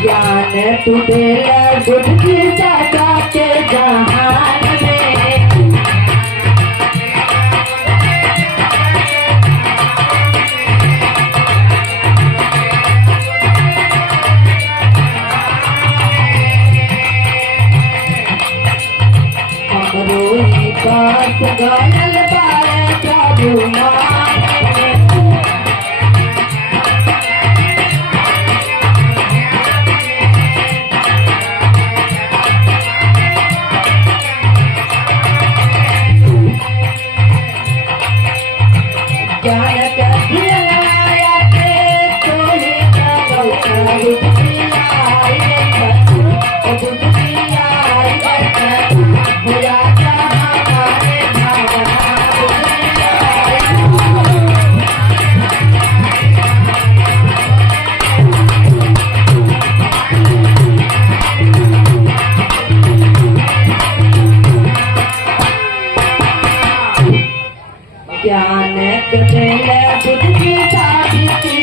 ज्ञान तुझे बुद्धि सदा के जहान में। हमरो ही पास गल पाए प्रभु मान ज्ञान बुद्धि सावित्री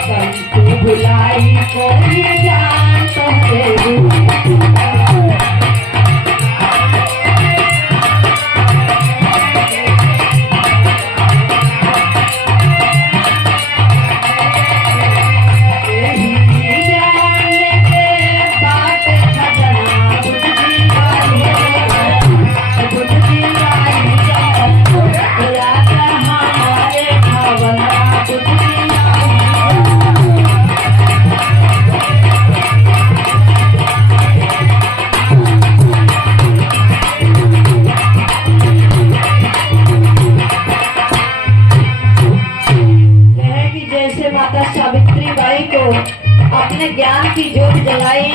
संत भुलाई कोई ज्ञान तोहरे सावित्री बाई को अपने ज्ञान की ज्योत जलाई,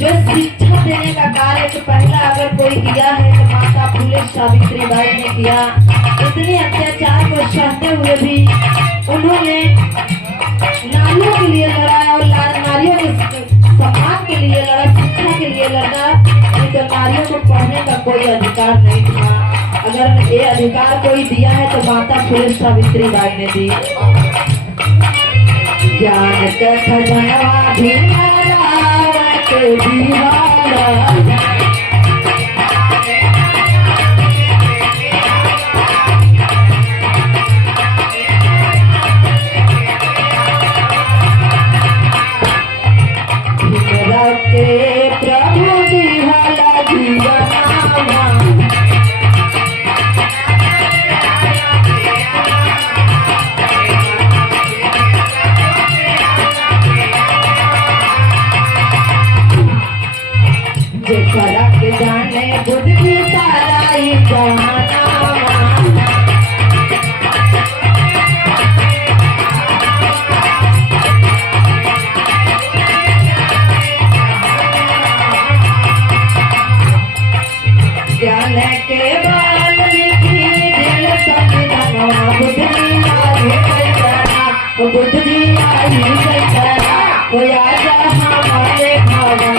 जो शिक्षा देने का कार्य तो पहला अगर कोई किया है तो माता फूले सावित्री बाई ने किया। इतने अत्याचार को सहते हुए भी उन्होंने नारियों के लिए लड़ा और नारियों के सम्मान के लिए लड़ा, शिक्षा के लिए लड़ा। तो नारियों को पढ़ने का कोई अधिकार नहीं था। अगर ये अधिकार कोई दिया है तो माता फूले सावित्री बाई ने दी। ज्ञान का खजाना भी रावत दीवाला, के प्रभु दीवाला दीवाना फरक जाने बुद्धि सारा ही जहाना। ज्ञान के बाल लिखी दिल संविधान, बुद्धि आई सैताना, वो आजा हमारे भवन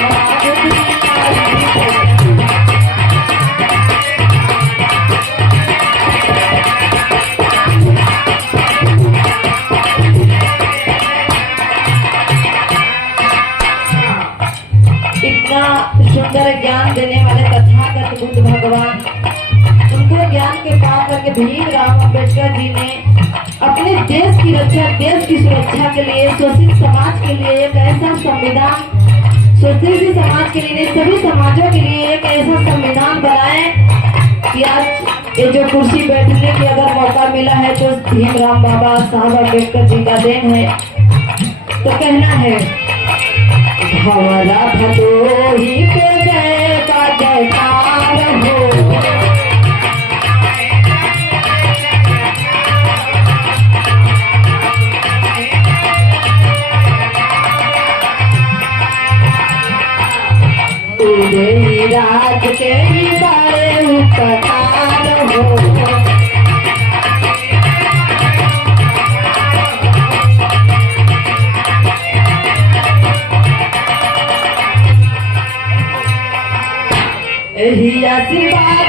सुंदर ज्ञान देने वाले तथागत बुद्ध भगवान, उनको ज्ञान के पार करके भीमराव अम्बेडकर जी ने अपने देश की रक्षा, देश की सुरक्षा के लिए, शोषित समाज के लिए एक ऐसा संविधान, शोषित समाज के लिए, सभी समाजों के लिए एक ऐसा संविधान बनाए कि आज ये जो कुर्सी बैठने की अगर मौका मिला है तो भीमराव बाबा साहब अम्बेडकर जी का देन है। तो कहना है हमारा भदोही के जय का जयकार हो, तेरे राज के बड़े उपकार हो। आशीर्वाद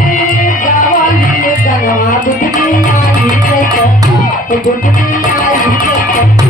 से गावली गनवा गुदनी आई जैसा गुदनी आई जैसा